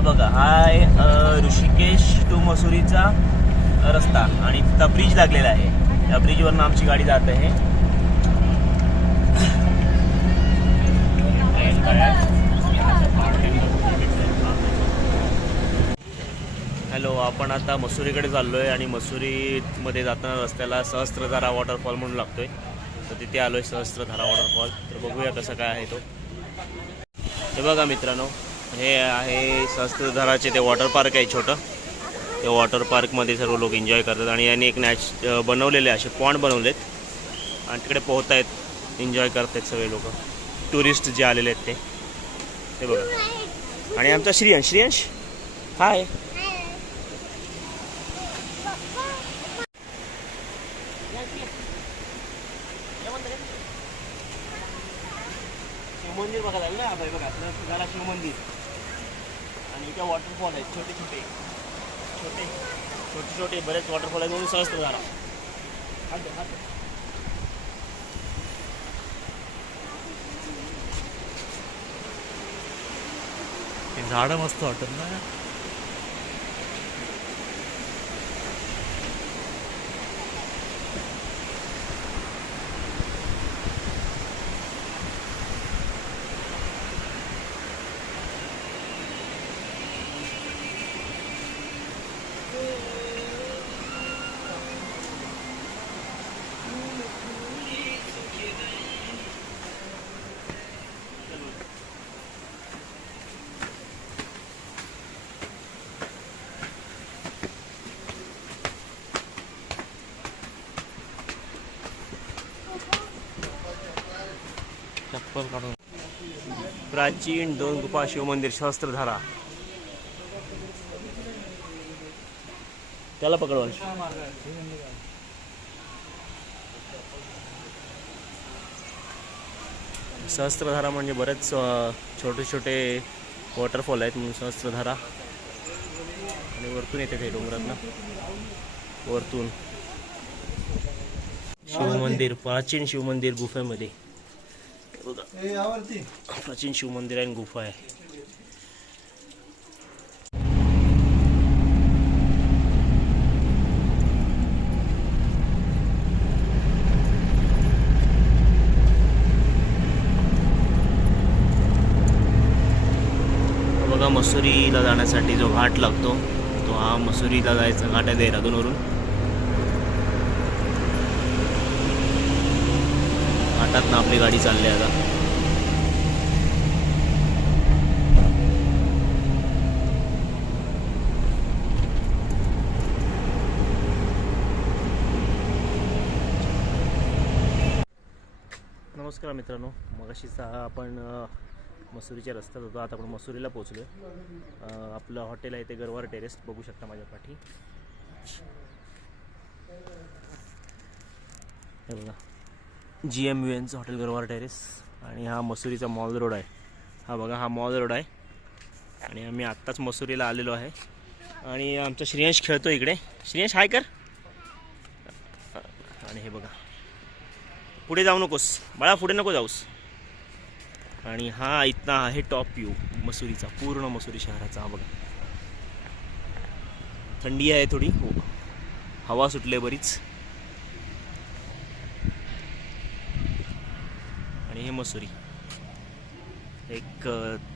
हा बघा, हा आहे ऋषिकेश टू मसुरीचा रस्ता आणि इथं ब्रिज लागलेला आहे. त्या ब्रिजवरून आमची गाडी जात आहे. हॅलो, आपण आता मसुरीकडे चाललोय आणि मसुरीमध्ये जाताना रस्त्याला सहस्त्रधारा वॉटरफॉल म्हणून लागतोय. तर तिथे आलोय, सहस्त्रधारा वॉटरफॉल. तर बघूया कसं काय आहे तो. हे बघा मित्रांनो, हे आहे सहस्त्रधाराचे ते वॉटर पार्क आहे छोटं. ते वॉटर पार्कमध्ये सर्व लोक एन्जॉय करतात आणि यांनी एक बनवलेले असे पॉन्ड बनवलेत आणि तिकडे पोहत आहेत, एन्जॉय करत आहेत सगळे लोक, टुरिस्ट जे आलेले आहेत ते बघा. आणि आमचा श्रियांश हाय. शिवमंदिर बघा झालं ना बघा, जरा शिवमंदिर आणि इथे वॉटरफॉल आहेत छोटे छोटे बरेच वॉटरफॉल आहेत म्हणून सहस्त्रधारा. झाडं मस्त वाटत ना. चप्पल काढून. प्राचीन 2 गुफा शिवमंदिर सहस्त्रधारा. त्याला पकडवा. सहस्त्रधारा म्हणजे बरेच छोटे वॉटरफॉल आहेत म्हणून सहस्त्रधारा. आणि वरतून येते ते डोंगरातनं, वरतून शिवमंदिर, प्राचीन शिवमंदिर गुफेमध्ये. प्राचीन शिवमंदिर आणि गुफा आहे. बघा, मसुरीला जाण्यासाठी जो घाट लागतो तो हा मसुरीला जायचा घाट आहे देहरादूनवरून. घाटातनं आपली गाडी चालली आता. नमस्कार मित्रांनो, मगाशीच आपण मसुरीच्या रस्त्यात होतो. आता आपण मसुरीला पोहोचलो. आपलं हॉटेल आहे ते गरवार टेरेस, बघू शकता माझ्या पाठी. हे बघा, GMUNचं हॉटेल गरवार टेरेस. आणि हा मसुरीचा मॉल रोड आहे. हा बघा, हा मॉल रोड आहे. आणि आम्ही आत्ताच मसुरीला आलेलो आहे. आणि आमचा श्रियांश खेळतो इकडे. श्रियांश हाय कर. आणि हे बघा, पुढे जाऊ नकोस बाळा, पुढे नको जाऊस. आणि हा इथला आहे टॉप व्ह्यू मसुरीचा, पूर्ण मसुरी शहराचा. हा बघा, थंडी आहे थोडी, हवा सुटले बरीच. आणि हे मसुरी, एक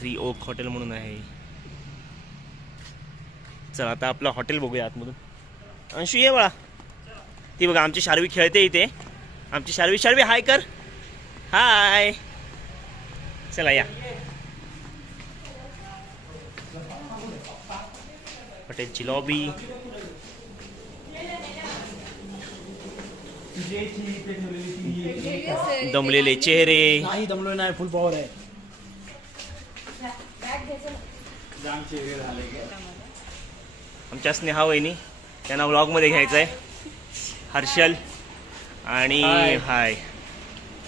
3 ओक हॉटेल म्हणून आहे. चला आता आपलं हॉटेल बघूया आतमधून. अंशू ये बाळा. ती बघा, आमची शार्वी खेळते इथे. आमची शार्वी हाय कर. हाय. चला या. हॉटेलची लॉबी. दमलेले चेहरे. नाही दमलो नाही, फुल पॉवर आहे. आमच्या स्नेहा वहिनी, त्यांना व्लॉगमध्ये घ्यायचं आहे. हर्षल आणि हाय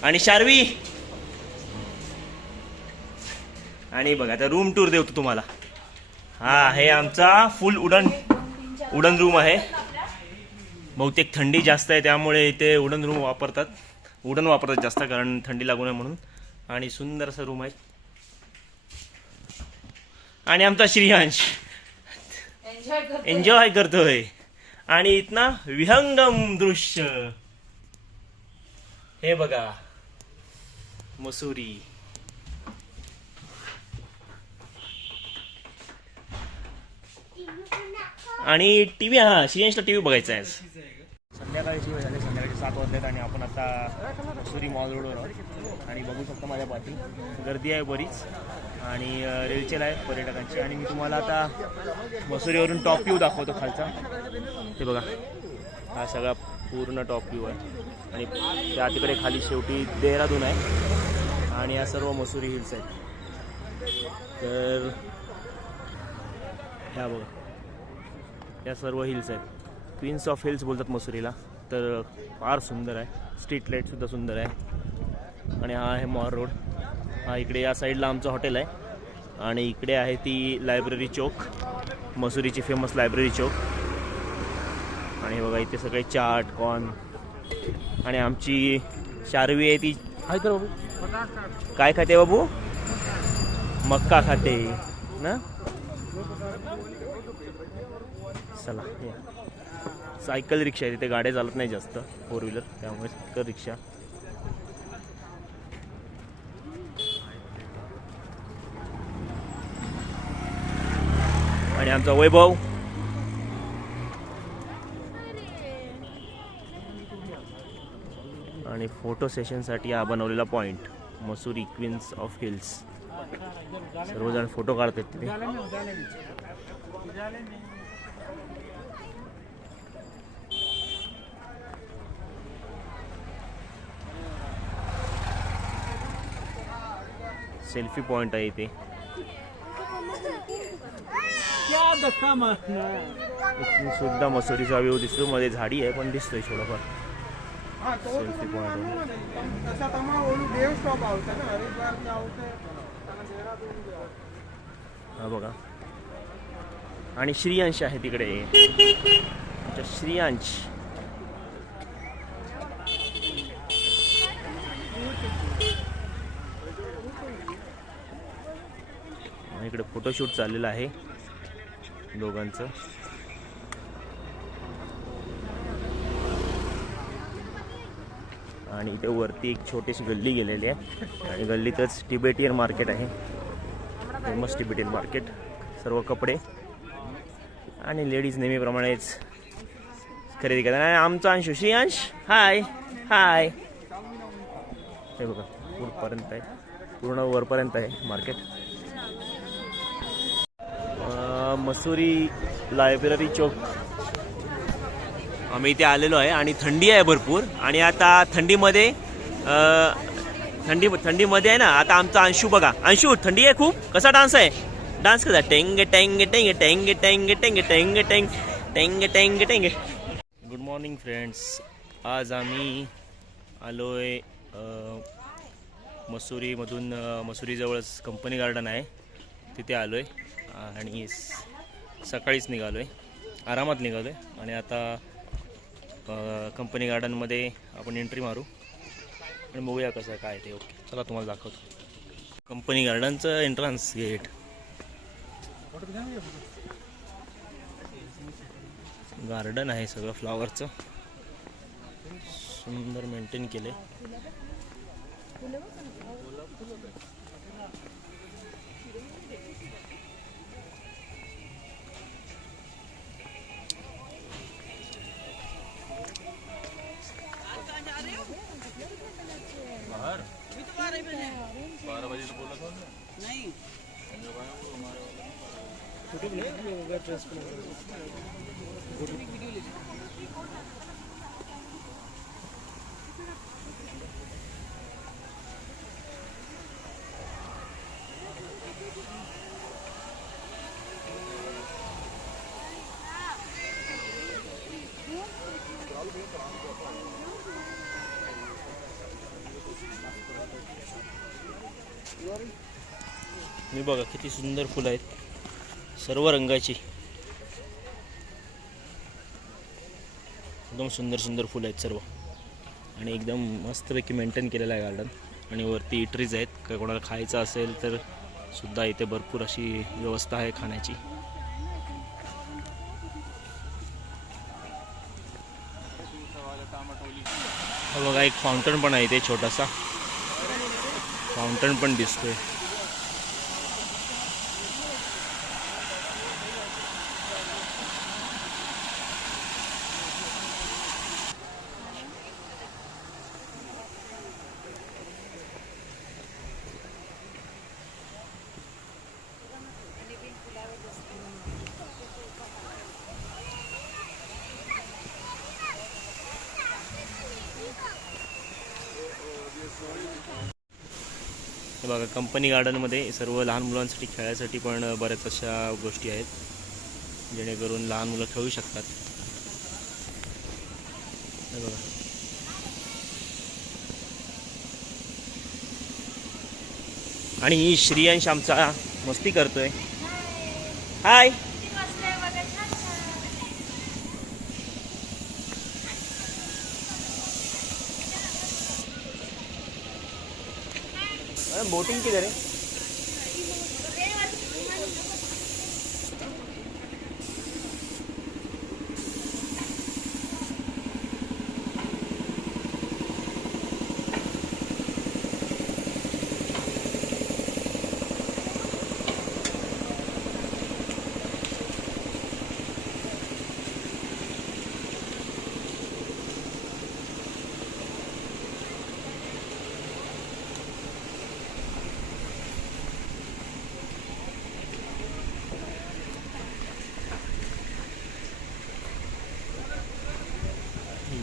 आणि शार्वी. आणि बघा, आता रूम टूर देतो तुम्हाला. हा आहे आमचा फुल उडन रूम आहे. बहुतेक थंडी जास्त आहे त्यामुळे इथे उडन वापरतात जास्त, कारण थंडी लागू नये म्हणून. आणि सुंदर असा रूम आहे. आणि आमचा श्रीयांश एन्जॉय करतोय. आणि इथना विहंगम दृश्य हे बघा, मसुरी. आणि टीव्ही, हा श्रीयांशला टीव्ही बघायचा आहे. संध्याकाळची वेळ झाली, संध्याकाळचे 7 वाजलेत आणि आपण आता मसुरी मॉल रोडवर आहोत. आणि बघू शकता माझ्या पाठी गर्दी आहे बरीच आणि रेलचेल आहे पर्यटकांची. आणि मी तुम्हाला आता मसुरीवरून टॉप व्ह्यू दाखवतो खालचा. ते बघा, हा सगळा पूर्ण टॉप व्ह्यू आहे. आणि त्या तिकडे खाली शेवटी देहरादून आहे आणि या सर्व मसुरी हिल्स आहेत. तर ह्या बघा, या सर्व हिल्स आहेत. क्वीन्स ऑफ हिल्स बोलतात मसुरीला. तर फार सुंदर आहे. स्ट्रीट लाईटसुद्धा सुंदर आहे. आणि हा आहे मॉल रोड. हा इकडे या साईडला आमचं हॉटेल आहे. आणि इकडे आहे ती लायब्ररी चौक, मसुरीची फेमस लायब्ररी चौक. आणि बघा इथे सगळे चाट कॉर्न. आणि आमची शार्वी आहे ती काय खाते बाबू? मक्का खाते ना. चला, सायकल रिक्षा आहे तिथे. गाड्या चालत नाही जास्त, 4 व्हीलर, त्यामुळे सायकल रिक्षा. आणि आमचा वैभव. आणि फोटो सेशनसाठी हा बनवलेला point Mussoorie queens of hills. सर्वजण फोटो काढतात तिथे. सेल्फी पॉइंट आहे इथे. इथून सुद्धा मसुरीचा व्ह्यू दिसतो. मध्ये झाडी आहे पण दिसतोय थोडंफार. सेल्फी पॉइंट हा बघा. आणि श्रीयांश आहे तिकडे, आमचा श्रीयांश. इकडे फोटोशूट चाललेलं आहे दोघांचं. आणि इथे वरती एक छोटीशी गल्ली गेलेली आहे. आणि गल्लीतच टिबेटियन मार्केट आहे, फेमस टिबेटियन मार्केट. सर्व कपडे आणि लेडीज नेहमीप्रमाणेच खरेदी करतात. आणि आमचा अंशू श्रीयांश, हाय हाय. हे बघा, वरपर्यंत आहे, पूर्ण वरपर्यंत आहे मार्केट. मसुरी लायब्ररी चौक आम्ही इथे आलेलो आहे. आणि थंडी आहे भरपूर. आणि आता थंडीमध्ये आहे ना, आता आमचा अंशू बघा. अंशू, थंडी आहे खूप, कसा डान्स आहे? डान्स कसा? Tang tang tang tang tang tang tang tang tang tang tang. Good morning friends. आज आम्ही आलोय मसुरीमधून. मसुरीजवळच कंपनी गार्डन आहे, तिथे आलोय. आणि सकाळीच निघालो आहे, आरामात निघालो आहे. आणि आता कंपनी गार्डनमध्ये आपण एंट्री मारू आणि बघूया कसं काय ते. ओके, चला तुम्हाला दाखवतो कंपनी गार्डनचं एंट्रन्स गेट. गार्डन आहे सगळं फ्लॉवरचं, सुंदर मेंटेन केलं आहे. मी बघा किती सुंदर फुलं आहेत, सर्व रंगाची. एकदम सुंदर सुंदर फुलं आहेत सर्व. आणि एकदम मस्तपैकी मेंटेन केलेलं आहे गार्डन. आणि वरती ट्रीज आहेत, काय कोणाला खायचं असेल तर सुद्धा इथे भरपूर अशी व्यवस्था आहे खाण्याची. हा बघा एक फाउंटन पण आहे इथे छोटासा फाउंटन पण दिसतोय. हे बघा कंपनी गार्डनमध्ये सर्व लहान मुलांसाठी खेळायसाठी पण बऱ्याच अशा गोष्टी आहेत जेणेकरून लहान मुलं खेळू शकतात. हे बघा आणि ही श्रियांश आमचा मस्ती करतोय. हाय बोटिंग किधर है?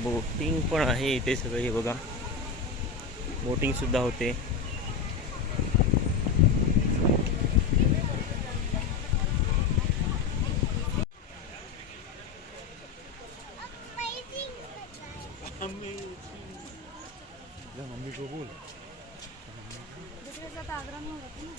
बोटिंग पण आहे इथे सगळे. हे बघा बोटिंग सुद्धा होते. दुसऱ्याचा तर आग्रह होत ना.